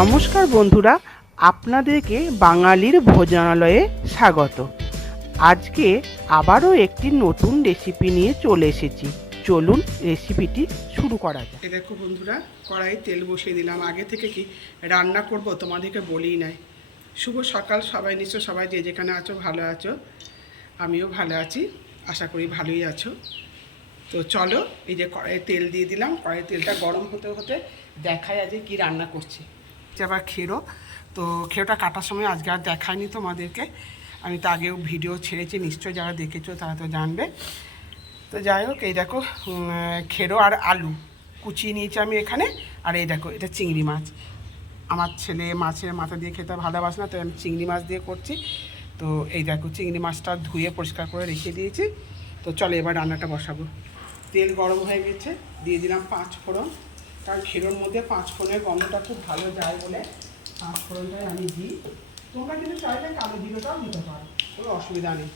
নমস্কার বন্ধুরা, আপনাদেরকে বাঙালির ভোজনালয়ে স্বাগত। আজকে আবারও একটি নতুন রেসিপি নিয়ে চলে এসেছি। চলুন রেসিপিটি শুরু করা যাক। দেখো বন্ধুরা কড়াই তেল বসিয়ে দিলাম। আগে থেকে কি রান্না করব তোমাদেরকে বলিই নাই। শুভ সকাল, সবাই নিশ্চয় সবাই যে যেখানে আছো, ভালো আছো। আমিও ভালো আছি, আশা করি ভালোই আছো। তো চলো, এই যে কড়াইয়ে তেল দিয়ে দিলাম। কড়াইয়ের তেলটা গরম হতে হতে দেখাই আজকে কি রান্না করছি। যে আবার খেরো। তো খেরোটা কাটার সময় আজকে আর দেখায়নি তোমাদেরকে। আমি তো আগেও ভিডিও ছেড়েছি নিশ্চয় যারা দেখেছ তারা তো জানবে। তো যাই হোক, এই দেখো খেরো আর আলু কুচিয়ে নিয়েছি আমি এখানে। আর এই দেখো, এটা চিংড়ি মাছ। আমার ছেলে মাছের মাথা দিয়ে খেতে ভালোবাসে না, তাই আমি চিংড়ি মাছ দিয়ে করছি। তো এই দেখো, চিংড়ি মাছটা ধুয়ে পরিষ্কার করে রেখে দিয়েছি। তো চলো এবার রান্নাটা বসাবো। তেল গরম হয়ে গেছে, দিয়ে দিলাম পাঁচ ফোড়ন। কারণ খেরোর মধ্যে পাঁচ ফোড়নের গন্ধটা খুব ভালো যায় বলে পাঁচ ফোড়নটাই আমি দিই। তোমরা কিন্তু চাইলে কালো জিরোটাও দিতে পারো, কোনো অসুবিধা নেই।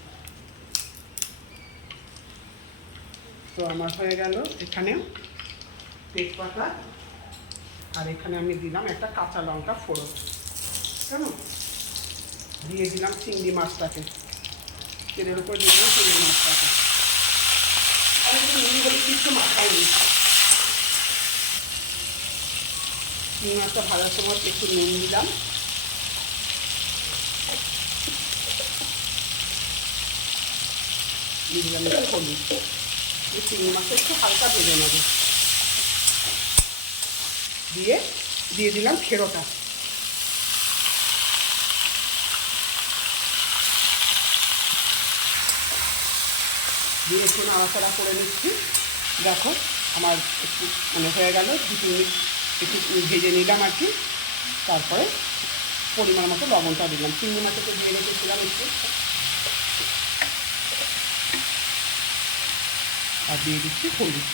তো আমার হয়ে গেল এখানে তেজপাতা, আর এখানে আমি দিলাম একটা কাঁচা লঙ্কা ফোড়ন। কেন? দিয়ে দিলাম চিংড়ি মাছটাকে। তেলের উপর দিয়ে দিলাম চিংড়ি মাছটাকে। আর একটু নুন নি চিংড়ি মাছটা ভাজার সময় একটু নুন দিলাম। দিলাম একটু হলুদ। এই চিংড়ি মাছটা একটু হালকা ভেজে নেবে। দিয়ে দিয়ে দিলাম খেরোটা। দিয়ে একটু নাড়াচাড়া করে নিচ্ছি। দেখো, আমার একটু মানে হয়ে গেল। দু তিন মিনিট একটু ভেজে নিলাম আর কি। তারপরে পরিমাণ মতো লবণটা দিলাম। চিংড়ি মাছটা তো দিয়ে রেখেছিলাম একটু। আর দিয়ে দিচ্ছি হলুদ।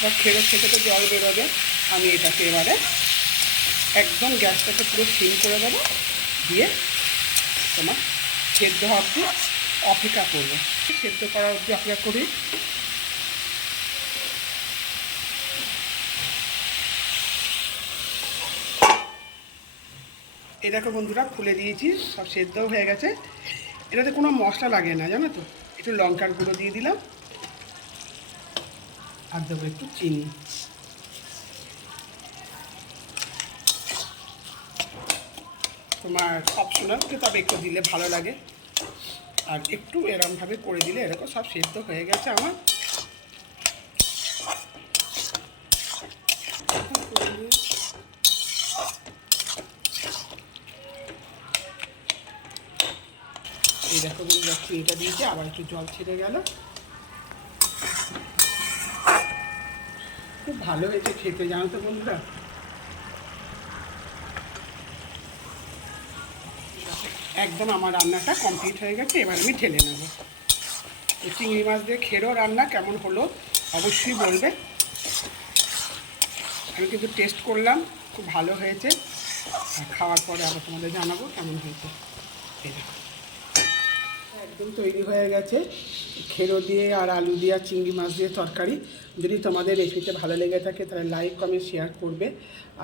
বা খেয়ে খেতে তো জল বেরোবে। আমি এটাকে এবারে একদম গ্যাসটাকে পুরো সিম করে দেবো। দিয়ে তোমার সেদ্ধ হওয়া অপেক্ষা করব। সেদ্ধ করা অবধি অপেক্ষা করি। এটাকে বন্ধুরা, খুলে দিয়েছি, সব সেদ্ধও হয়ে গেছে। এটাতে কোনো মশলা লাগে না, জানো তো? একটু লঙ্কার গুঁড়ো দিয়ে দিলাম। আর দেবো একটু চিনি। তোমার অপশনাল তবে একটু দিলে ভালো লাগে। আর একটু এরমভাবে করে দিলে এরকম সব সেদ্ধ হয়ে গেছে আমার। এই দেখো বন্ধুরা, চিনিটা দিয়েছি, আবার একটু জল ছেড়ে গেল। খুব ভালো হয়েছে খেতে, জানো তো বন্ধুরা? একদম আমার রান্নাটা কমপ্লিট হয়ে গেছে, এবার আমি ঢেলে নেব। চিংড়ি মাছ দিয়ে খেরো রান্না কেমন হলো অবশ্যই বলবে। আমি কিন্তু টেস্ট করলাম, খুব ভালো হয়েছে। খাওয়ার পরে আবার তোমাদের জানাব কেমন হয়েছে। এই একদম তৈরি হয়ে গেছে। খেরো দিয়ে আর আলু দিয়ে আর চিংড়ি মাছ দিয়ে তরকারি। যদি তোমাদের রেসিপিটা ভালো লেগে থাকে, তাহলে লাইক কমেন্ট শেয়ার করবে।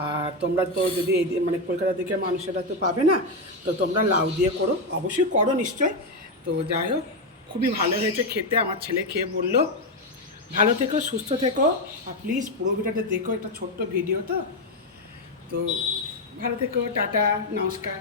আর তোমরা তো যদি এই মানে কলকাতা থেকে মানুষেরা তো পাবে না, তো তোমরা লাউ দিয়ে করো। অবশ্যই করো নিশ্চয়। তো যাই হোক, খুবই ভালো হয়েছে খেতে। আমার ছেলে খেয়ে বলল, ভালো থেকো, সুস্থ থেকো। আর প্লিজ পুরো ভিডিওটা দেখো একটা ছোট্ট ভিডিও তো। তো ভালো থেকো, টাটা, নমস্কার।